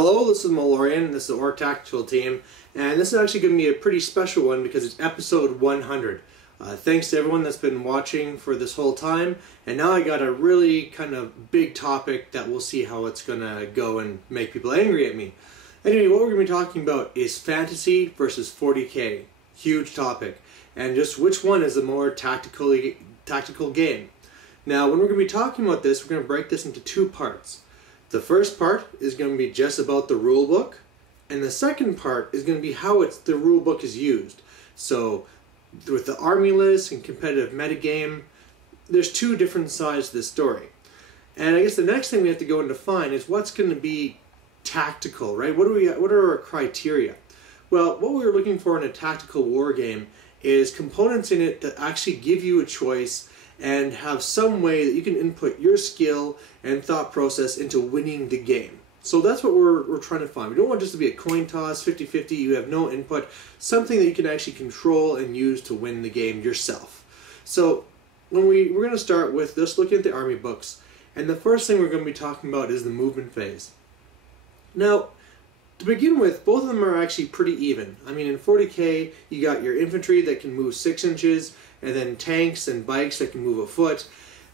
Hello, this is Malorian, this is the Orc Tactical Team, and this is actually going to be a pretty special one because it's episode 100. Thanks to everyone that's been watching for this whole time, and now I got a really kind of big topic that we'll see how it's going to go and make people angry at me. Anyway, what we're going to be talking about is fantasy versus 40k. Huge topic. And just which one is the more tactical game. Now, when we're going to be talking about this, we're going to break this into two parts. The first part is going to be just about the rule book, and the second part is going to be how the rule book is used. So, with the army list and competitive metagame, there's two different sides to this story. And I guess the next thing we have to go and define is what's going to be tactical, right? What are our criteria? Well, what we're looking for in a tactical war game is components in it that actually give you a choice and have some way that you can input your skill and thought process into winning the game. So that's what we're trying to find. We don't want just to be a coin toss, 50-50, you have no input, something that you can actually control and use to win the game yourself. So we're going to start with just looking at the army books, and the first thing we're going to be talking about is the movement phase. Now, to begin with, both of them are actually pretty even. I mean, in 40k, you got your infantry that can move 6 inches, and then tanks and bikes that can move a foot.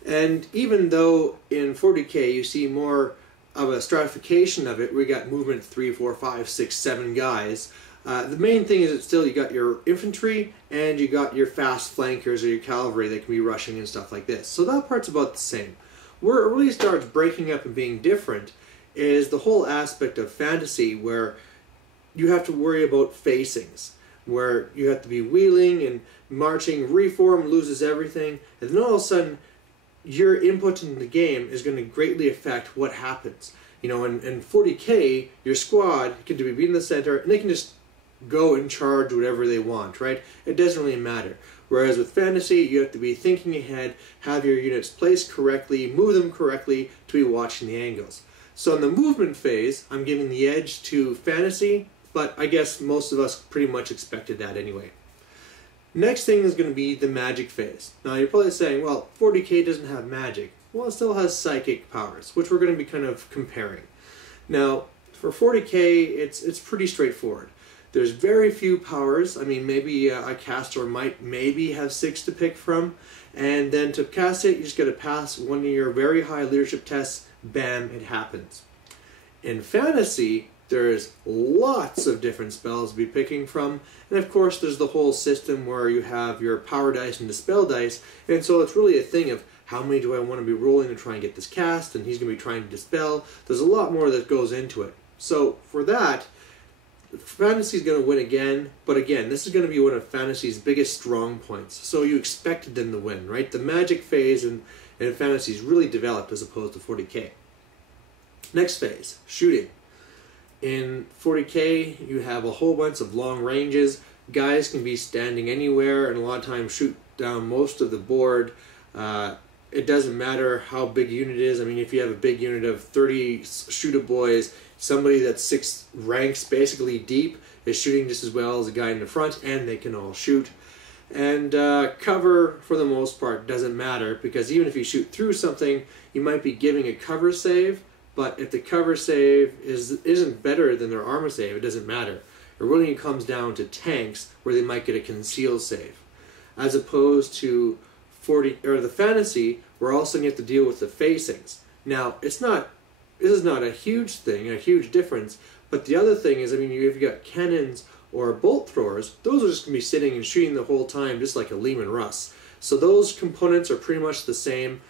And even though in 40k you see more of a stratification of it, we got movement 3, 4, 5, 6, 7 guys. The main thing is that still you got your infantry and you got your fast flankers or your cavalry that can be rushing and stuff like this. So that part's about the same. Where it really starts breaking up and being different is the whole aspect of fantasy where you have to worry about facings, where you have to be wheeling and marching, reform loses everything, and then all of a sudden your input in the game is going to greatly affect what happens. You know, in 40k, your squad can be in the center and they can just go and charge whatever they want, right? It doesn't really matter. Whereas with fantasy, you have to be thinking ahead, have your units placed correctly, move them correctly to be watching the angles. So in the movement phase, I'm giving the edge to fantasy, but I guess most of us pretty much expected that anyway. Next thing is going to be the magic phase. Now you're probably saying, well, 40k doesn't have magic. Well, it still has psychic powers, which we're going to be kind of comparing. Now, for 40k, it's pretty straightforward. There's very few powers. I mean, maybe a caster might maybe have 6 to pick from, and then to cast it, you just got to pass one of your very high leadership tests. Bam, it happens. In fantasy, there's lots of different spells to be picking from, and of course there's the whole system where you have your power dice and dispel dice, and so it's really a thing of how many do I want to be rolling to try and get this cast, and he's going to be trying to dispel. There's a lot more that goes into it. So for that, fantasy's going to win again, but again, this is going to be one of fantasy's biggest strong points, so you expected them to win, right? The magic phase and fantasy is really developed as opposed to 40k. Next phase, shooting. In 40k, you have a whole bunch of long ranges. Guys can be standing anywhere and a lot of times shoot down most of the board. It doesn't matter how big a unit is. I mean, if you have a big unit of 30 shooter boys, somebody that's 6 ranks basically deep is shooting just as well as a guy in the front, and they can all shoot. And cover, for the most part, doesn't matter, because even if you shoot through something, you might be giving a cover save, but if the cover save isn't better than their armor save, it doesn't matter. It really comes down to tanks, where they might get a conceal save. As opposed to the fantasy, where also you have to deal with the facings. Now, this is not a huge thing, a huge difference, but the other thing is, I mean, if you've got cannons or bolt throwers, those are just going to be sitting and shooting the whole time, just like a Lehman Russ. So those components are pretty much the same.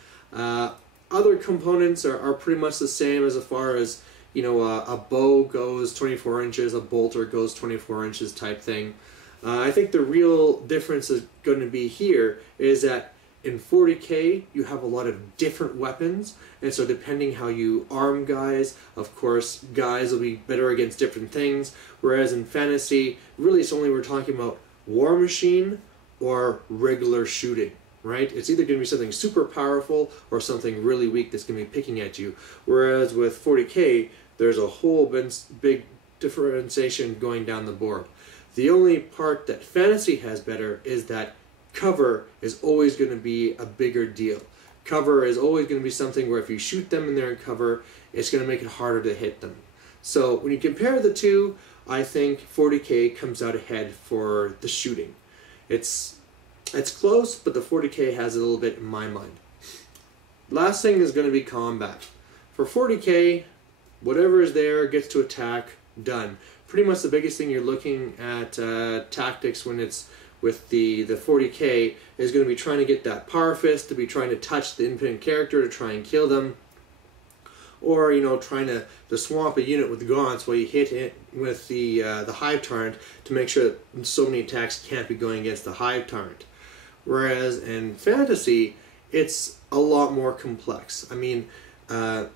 Other components are pretty much the same as far as, you know, a bow goes 24 inches, a bolter goes 24 inches type thing. I think the real difference is going to be here is that in 40k, you have a lot of different weapons, and so depending how you arm guys, of course, guys will be better against different things, whereas in fantasy, really it's only we're talking about war machine or regular shooting, right? It's either going to be something super powerful or something really weak that's going to be picking at you, whereas with 40k, there's a whole big differentiation going down the board. The only part that fantasy has better is that cover is always going to be a bigger deal. Cover is always going to be something where if you shoot them and they're in cover, it's going to make it harder to hit them. So when you compare the two, I think 40K comes out ahead for the shooting. It's close, but the 40K has a little bit in my mind. Last thing is going to be combat. For 40K, whatever is there gets to attack, done. Pretty much the biggest thing you're looking at tactics when it's with the 40K is going to be trying to get that power fist, to be trying to touch the independent character to try and kill them, or trying to swamp a unit with gaunts while you hit it with the hive tyrant to make sure that so many attacks can't be going against the hive tyrant. Whereas in fantasy, it's a lot more complex. I mean,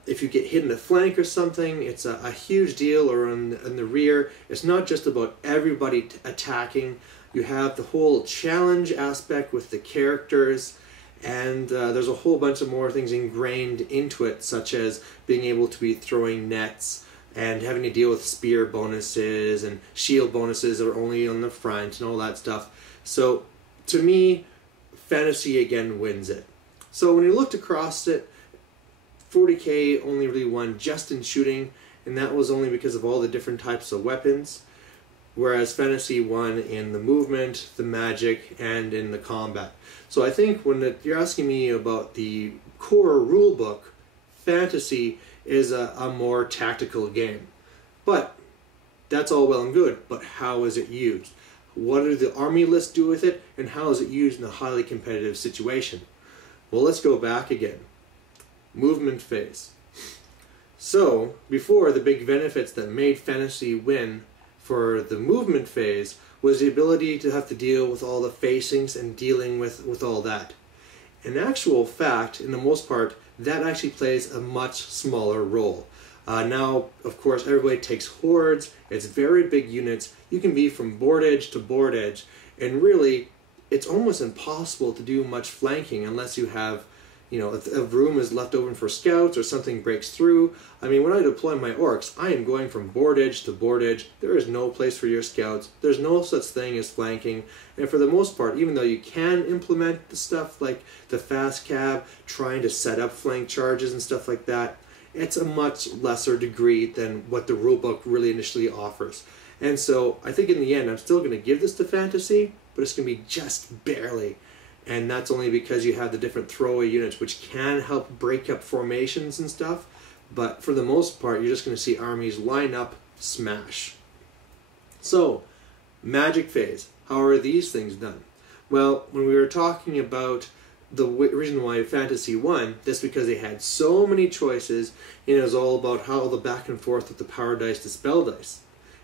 if you get hit in the flank or something, it's a huge deal, or in the rear. It's not just about everybody attacking. You have the whole challenge aspect with the characters, and there's a whole bunch of more things ingrained into it, such as being able to be throwing nets and having to deal with spear bonuses and shield bonuses that are only on the front and all that stuff. So to me, fantasy again wins it. So when you looked across it, 40K only really won just in shooting, and that was only because of all the different types of weapons, whereas fantasy won in the movement, the magic, and in the combat. So I think when you're asking me about the core rulebook, fantasy is a more tactical game. But that's all well and good, but how is it used? What do the army lists do with it, and how is it used in a highly competitive situation? Well, let's go back again. Movement phase. So, before, the big benefits that made fantasy win for the movement phase was the ability to have to deal with all the facings and dealing with all that. In actual fact, in the most part, that actually plays a much smaller role. Now, of course, everybody takes hordes. It's very big units. You can be from board edge to board edge, and really, it's almost impossible to do much flanking unless you have, if a room is left open for scouts or something breaks through. I mean, when I deploy my orcs, I am going from board edge to board edge. There is no place for your scouts. There's no such thing as flanking. And for the most part, even though you can implement the stuff like the fast cab, trying to set up flank charges and stuff like that, it's a much lesser degree than what the rulebook really initially offers. And so I think in the end, I'm still going to give this to fantasy, but it's going to be just barely. And that's only because you have the different throwaway units, which can help break up formations and stuff. But for the most part, you're just going to see armies line up, smash. So, magic phase. How are these things done? Well, when we were talking about the reason why fantasy won, that's because they had so many choices, and it was all about how the back and forth with the power dice to spell dice.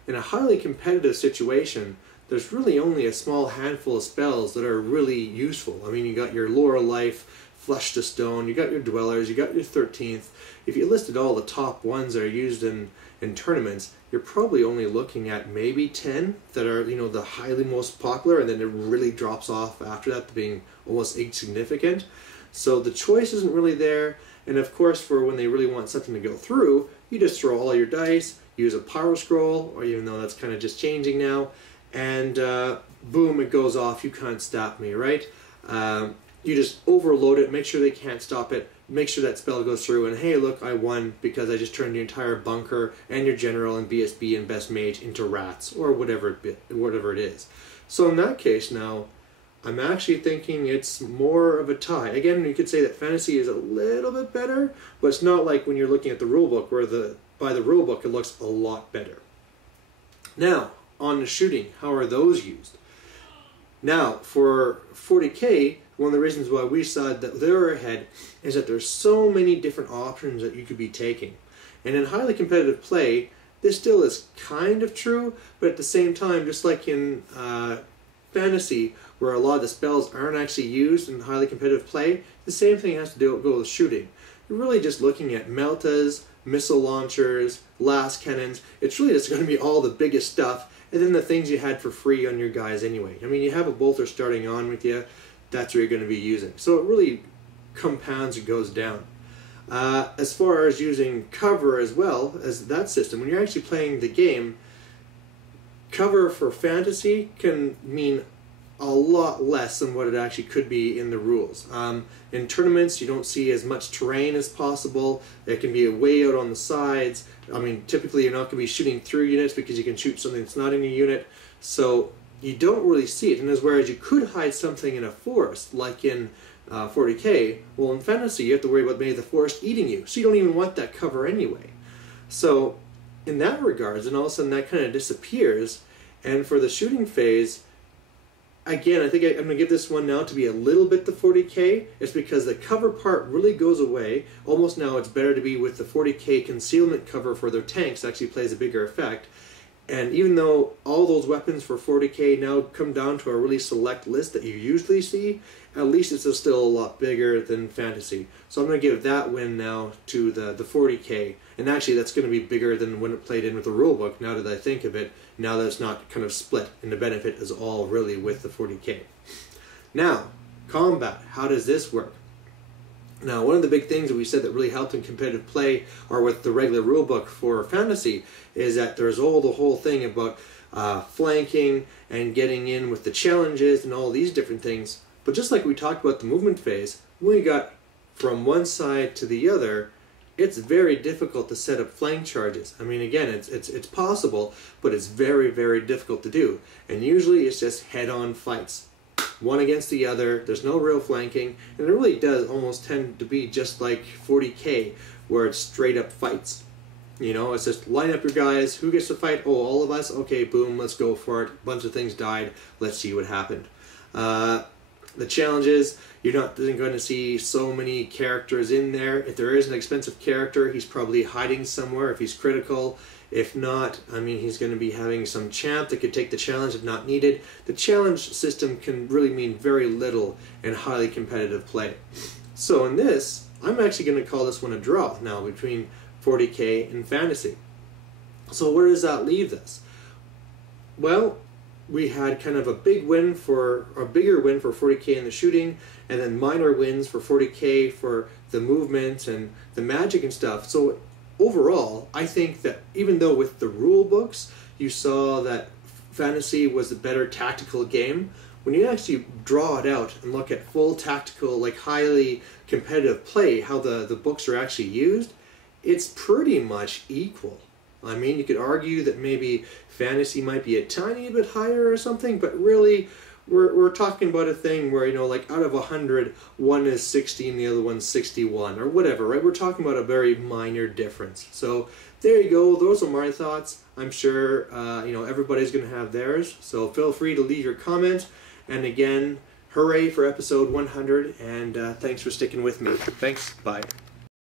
In a highly competitive situation, there's really only a small handful of spells that are really useful. I mean, you got your Lore of Life, Flesh to Stone, you got your Dwellers, you got your 13th. If you listed all the top ones that are used in tournaments, you're probably only looking at maybe 10 that are, the highly most popular, and then it really drops off after that to being almost insignificant. So the choice isn't really there, and of course for when they really want something to go through, you just throw all your dice, use a power scroll, or even though that's kind of just changing now, and boom, it goes off. You can't stop me, right? You just overload it, make sure they can't stop it, make sure that spell goes through, and hey, look, I won because I just turned your entire bunker and your general and BSB and best mage into rats, or whatever it is. So in that case now, I'm actually thinking it's more of a tie. Again, you could say that fantasy is a little bit better, but it's not like when you're looking at the rulebook, where by the rulebook it looks a lot better. Now, on the shooting, how are those used? Now, for 40K, one of the reasons why we said that they're ahead is that there's so many different options that you could be taking. And in highly competitive play, this still is kind of true, but at the same time, just like in fantasy, where a lot of the spells aren't actually used in highly competitive play, the same thing has to go with shooting. You're really just looking at meltas, missile launchers, blast cannons. It's really just going to be all the biggest stuff, and then the things you had for free on your guys anyway. I mean, you have a bolter starting on with you, that's what you're going to be using. So it really compounds and goes down. As far as using cover as well as that system, when you're actually playing the game, cover for fantasy can mean a lot less than what it actually could be in the rules. In tournaments, you don't see as much terrain as possible. It can be way out on the sides. I mean, typically you're not going to be shooting through units because you can shoot something that's not in your unit. So you don't really see it. And as whereas you could hide something in a forest, like in 40K, well, in Fantasy you have to worry about maybe the forest eating you. So you don't even want that cover anyway. So in that regards, and all of a sudden that kind of disappears. And for the shooting phase, again, I think I'm going to give this one now to be a little bit the 40K. It's because the cover part really goes away. Almost now it's better to be with the 40K concealment cover for their tanks. It actually plays a bigger effect. And even though all those weapons for 40K now come down to a really select list that you usually see, at least it's still a lot bigger than Fantasy. So I'm going to give that win now to the 40K. And actually that's going to be bigger than when it played in with the rulebook, now that I think of it, now that it's not kind of split, and the benefit is all really with the 40K. Now, combat. How does this work? Now, one of the big things that we said that really helped in competitive play, or with the regular rulebook for Fantasy, is that there's the whole thing about flanking and getting in with the challenges and all these different things. But just like we talked about the movement phase, when we got from one side to the other, it's very difficult to set up flank charges. I mean, again, it's possible, but it's very, very difficult to do. And usually it's just head-on fights. One against the other, there's no real flanking, and it really does almost tend to be just like 40K, where it's straight up fights. You know, it's just line up your guys, who gets to fight? Oh, all of us? Okay, boom, let's go for it. A bunch of things died, let's see what happened. The challenges, you're not going to see so many characters in there. If there is an expensive character, he's probably hiding somewhere if he's critical. If not, I mean, he's going to be having some champ that could take the challenge if not needed. The challenge system can really mean very little in highly competitive play. So in this, I'm actually going to call this one a draw now between 40K and Fantasy. So where does that leave us? Well, we had kind of a bigger win for 40K in the shooting, and then minor wins for 40K for the movement and the magic and stuff. So overall, I think that even though with the rule books you saw that Fantasy was a better tactical game, when you actually draw it out and look at full tactical, like highly competitive play, how the books are actually used, it's pretty much equal. I mean, you could argue that maybe Fantasy might be a tiny bit higher or something, but really we're talking about a thing where, you know, like out of 100, one is 60 and the other one's 61 or whatever, right? We're talking about a very minor difference. So there you go. Those are my thoughts. I'm sure, you know, everybody's going to have theirs. So feel free to leave your comment. And again, hooray for episode 100, and thanks for sticking with me. Thanks. Bye.